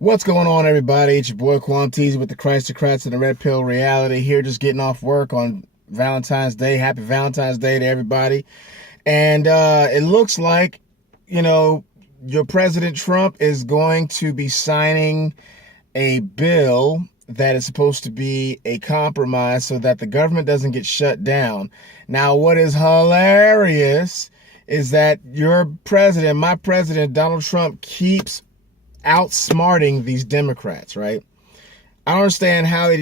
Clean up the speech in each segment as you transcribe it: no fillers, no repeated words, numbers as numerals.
What's going on, everybody? It's your boy Quantiz with the Christocrats and the Red Pill Reality here, just getting off work on Valentine's Day. Happy Valentine's Day to everybody. And it looks like, you know, your President Trump is going to be signing a bill that is supposed to be a compromise so that the government doesn't get shut down. Now, what is hilarious is that your president, my president, Donald Trump, keeps outsmarting these Democrats, right? I don't understand how they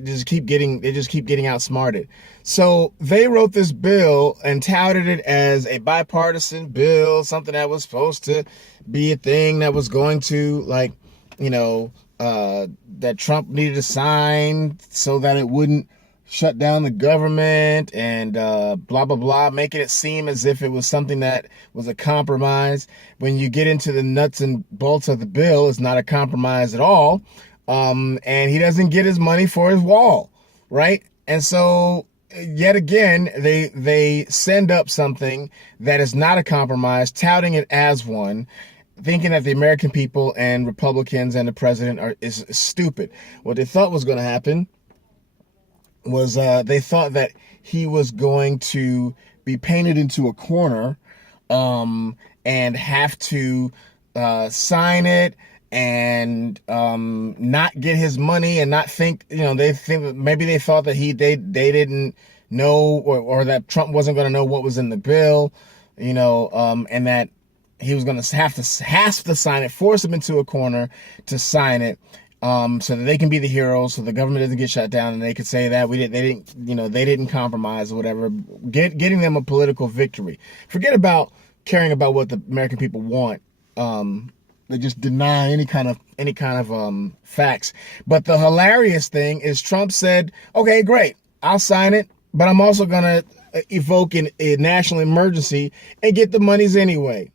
just keep getting outsmarted. So they wrote this bill and touted it as a bipartisan bill, something that was supposed to be a thing that was going to, like, that Trump needed to sign so that it wouldn't shut down the government and blah, blah, blah, making it seem as if it was something that was a compromise. When you get into the nuts and bolts of the bill, it's not a compromise at all. And he doesn't get his money for his wall, right? And so yet again, they send up something that is not a compromise, touting it as one, thinking that the American people and Republicans and the president is stupid. What they thought was going to happen was they thought that he was going to be painted into a corner and have to sign it and not get his money and not think, they think maybe they thought that they didn't know or that Trump wasn't going to know what was in the bill, and that he was going to have to sign it, force him into a corner to sign it. So that they can be the heroes, so the government doesn't get shut down, and they could say that they didn't compromise or whatever, getting them a political victory. Forget about caring about what the American people want. They just deny any kind of facts. But the hilarious thing is Trump said, "Okay, great, I'll sign it, but I'm also gonna evoke a national emergency and get the monies anyway."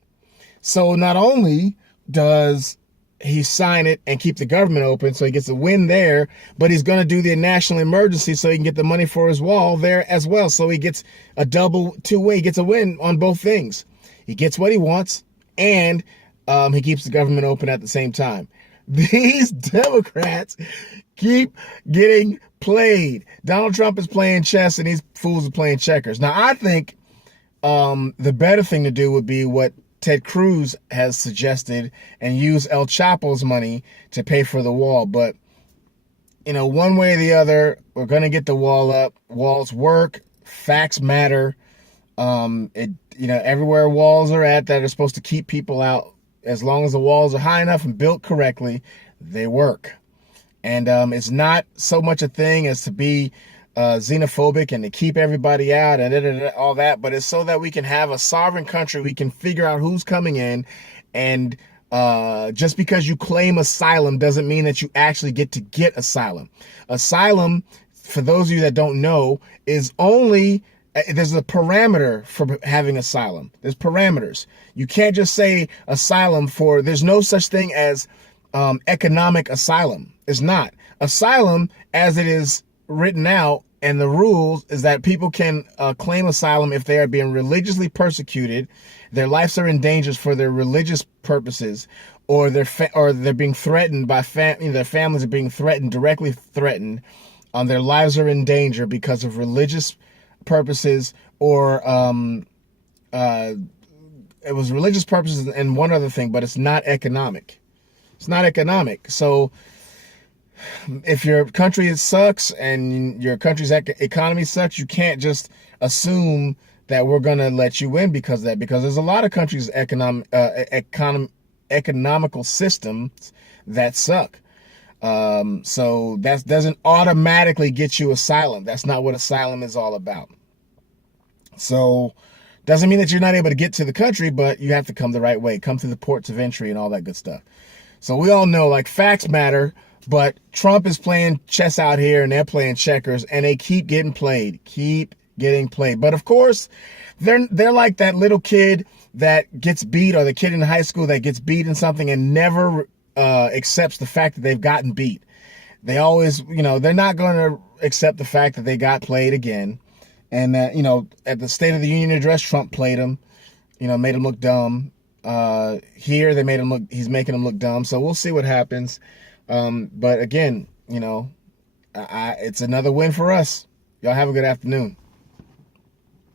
So not only does he sign it and keep the government open, so he gets a win there, but he's going to do the national emergency so he can get the money for his wall there as well. So he gets a double two-way, he gets a win on both things. He gets what he wants, and he keeps the government open at the same time. These Democrats keep getting played. Donald Trump is playing chess, and these fools are playing checkers. Now, I think the better thing to do would be what Ted Cruz has suggested, and use El Chapo's money to pay for the wall. But, one way or the other, we're going to get the wall up. Walls work. Facts matter. Everywhere walls are at that are supposed to keep people out, as long as the walls are high enough and built correctly, they work. And it's not so much a thing as to be xenophobic and to keep everybody out and all that, but it's so that we can have a sovereign country. We can figure out who's coming in, and just because you claim asylum doesn't mean that you actually get asylum. Asylum, for those of you that don't know, is only there's a parameter for having asylum. There's parameters. You can't just say asylum there's no such thing as economic asylum. It's not. Asylum, as it is written out, and the rules is that people can claim asylum if they are being religiously persecuted, their lives are in danger for their religious purposes, or they're being threatened by their families are being directly threatened, their lives are in danger because of religious purposes, or it was religious purposes and one other thing, but it's not economic. It's not economic. So if your country sucks and your country's economy sucks, you can't just assume that we're going to let you in because of that, because there's a lot of countries' economical systems that suck. So that doesn't automatically get you asylum. That's not what asylum is all about. So doesn't mean that you're not able to get to the country, but you have to come the right way, come through the ports of entry and all that good stuff. So we all know, like, facts matter. But Trump is playing chess out here, and they're playing checkers, and they keep getting played. But of course, they're like that little kid that gets beat, or the kid in high school that gets beat in something and never accepts the fact that they've gotten beat. They always, they're not going to accept the fact that they got played again. And that, at the State of the Union address, Trump played them, made them look dumb. Here they made him look. He's making him look dumb. So we'll see what happens. But again, it's another win for us. Y'all have a good afternoon.